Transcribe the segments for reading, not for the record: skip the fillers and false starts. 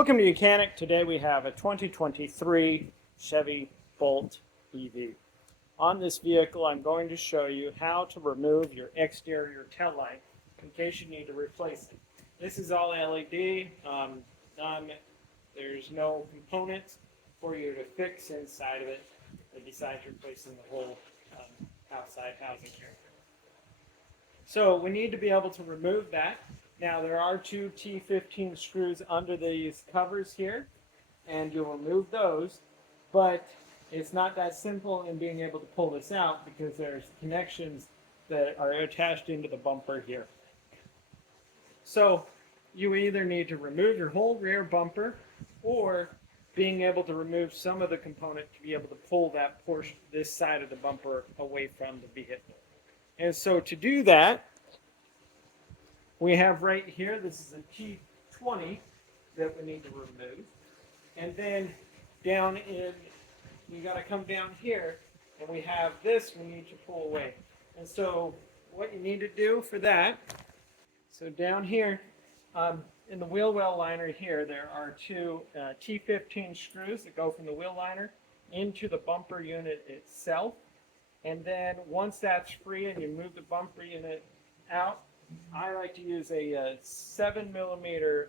Welcome to Mechanic. Today we have a 2023 Chevy Bolt EV. On this vehicle I'm going to show you how to remove your exterior tail light in case you need to replace it. This is all LED. There's no components for you to fix inside of it besides replacing the whole outside housing here. So we need to be able to remove that. Now there are two T15 screws under these covers here, and you'll remove those, but it's not that simple in being able to pull this out because there's connections that are attached into the bumper here. So you either need to remove your whole rear bumper or being able to remove some of the component to be able to pull that portion, this side of the bumper away from the vehicle. And so to do that, we have right here, this is a T20 that we need to remove. And then down in, you got to come down here, and we have this we need to pull away. And so what you need to do for that, so down here, in the wheel well liner here, there are two T15 screws that go from the wheel liner into the bumper unit itself. And then once that's free and you move the bumper unit out, I like to use a 7mm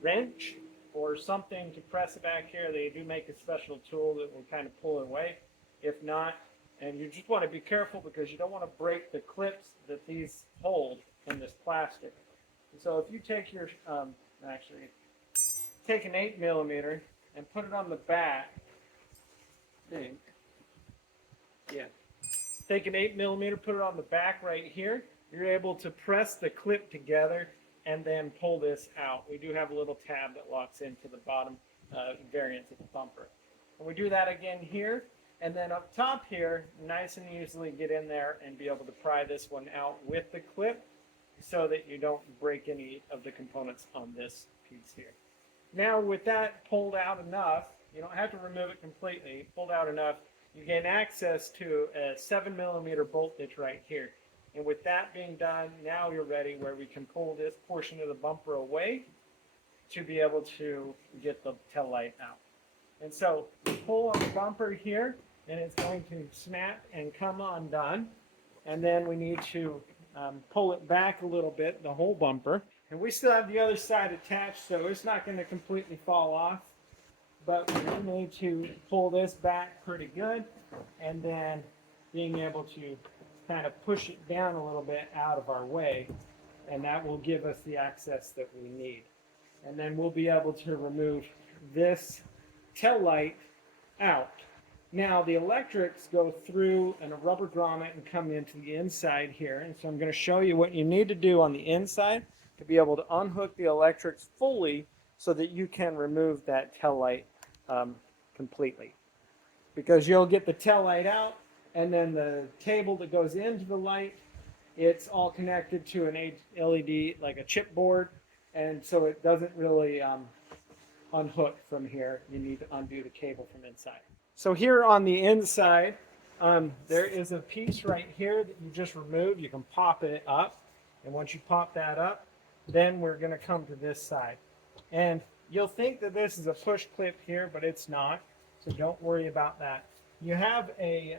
wrench or something to press it back here. They do make a special tool that will kind of pull it away. If not, and you just want to be careful because you don't want to break the clips that these hold in this plastic. So if you take your, take an 8mm and put it on the back, take an 8mm, put it on the back right here. You're able to press the clip together and then pull this out. We do have a little tab that locks into the bottom variance of the bumper. And we do that again here, and then up top here, nice and easily get in there and be able to pry this one out with the clip so that you don't break any of the components on this piece here. Now with that pulled out enough, you don't have to remove it completely, pulled out enough, you gain access to a 7mm bolt ditch right here. And with that being done, now you're ready where we can pull this portion of the bumper away to be able to get the tail light out. And so pull on the bumper here, and it's going to snap and come undone. And then we need to pull it back a little bit, the whole bumper. And we still have the other side attached, so it's not going to completely fall off. But we need to pull this back pretty good, and then being able to kind of push it down a little bit out of our way, and that will give us the access that we need. And then we'll be able to remove this tail light out. Now the electrics go through a rubber grommet and come into the inside here, and so I'm going to show you what you need to do on the inside to be able to unhook the electrics fully so that you can remove that tail light completely. Because you'll get the tail light out, and then the cable that goes into the light, it's all connected to an LED, like a chipboard, and so it doesn't really unhook from here. You need to undo the cable from inside. So here on the inside, there is a piece right here that you just remove. You can pop it up, and once you pop that up, then we're going to come to this side. And you'll think that this is a push clip here, but it's not, so don't worry about that. You have a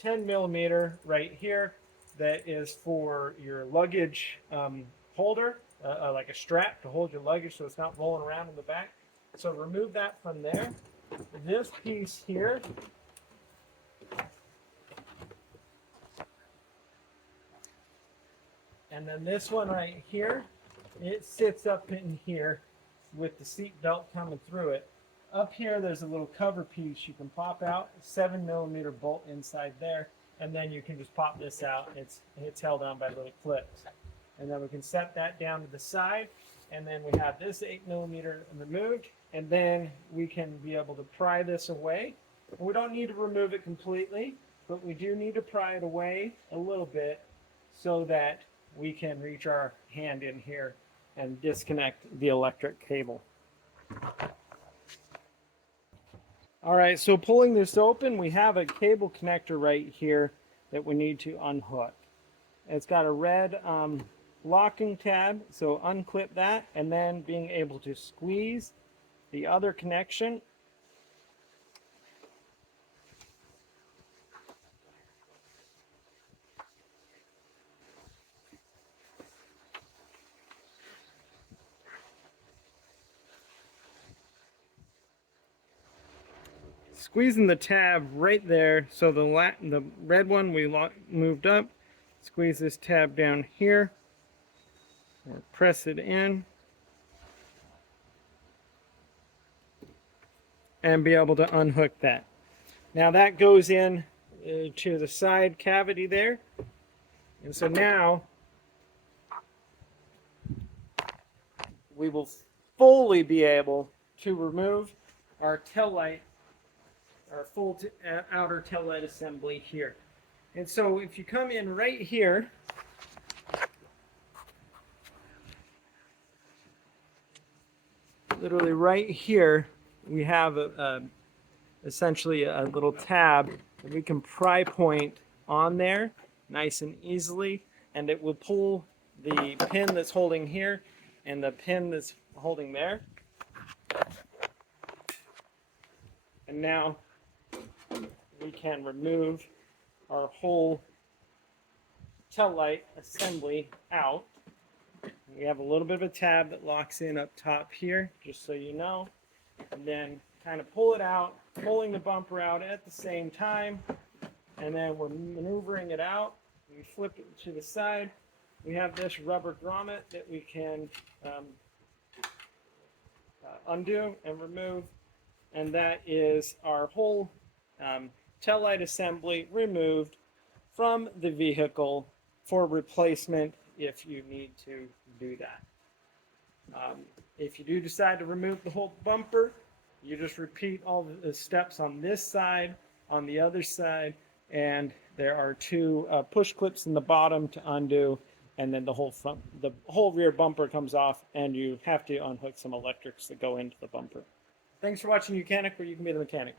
10mm right here that is for your luggage holder, like a strap to hold your luggage so it's not rolling around in the back. So remove that from there. This piece here and then this one right here, it sits up in here with the seat belt coming through it. Up here there's a little cover piece you can pop out, 7mm bolt inside there, and then you can just pop this out. It's held on by little clips. And then we can set that down to the side, and then we have this 8mm removed, and then we can be able to pry this away. We don't need to remove it completely, but we do need to pry it away a little bit so that we can reach our hand in here and disconnect the electric cable. All right, so pulling this open, we have a cable connector right here that we need to unhook. It's got a red locking tab, so unclip that, and then being able to squeeze the other connection. Squeezing the tab right there, so the red one we moved up. Squeeze this tab down here, or press it in, and be able to unhook that. Now that goes in to the side cavity there, and so now we will fully be able to remove our tail light, our full outer tail light assembly here. And so if you come in right here, literally right here, we have essentially a little tab that we can pry point on there nice and easily, and it will pull the pin that's holding here and the pin that's holding there. And now we can remove our whole tail light assembly out. We have a little bit of a tab that locks in up top here, just so you know. And then kind of pull it out, pulling the bumper out at the same time. And then we're maneuvering it out. We flip it to the side. We have this rubber grommet that we can undo and remove. And that is our whole tail light assembly removed from the vehicle for replacement if you need to do that. If you do decide to remove the whole bumper, you just repeat all the steps on this side, on the other side, and there are two push clips in the bottom to undo, and then the whole rear bumper comes off, and you have to unhook some electrics that go into the bumper. Thanks for watching Mechanic, where you can be the mechanic.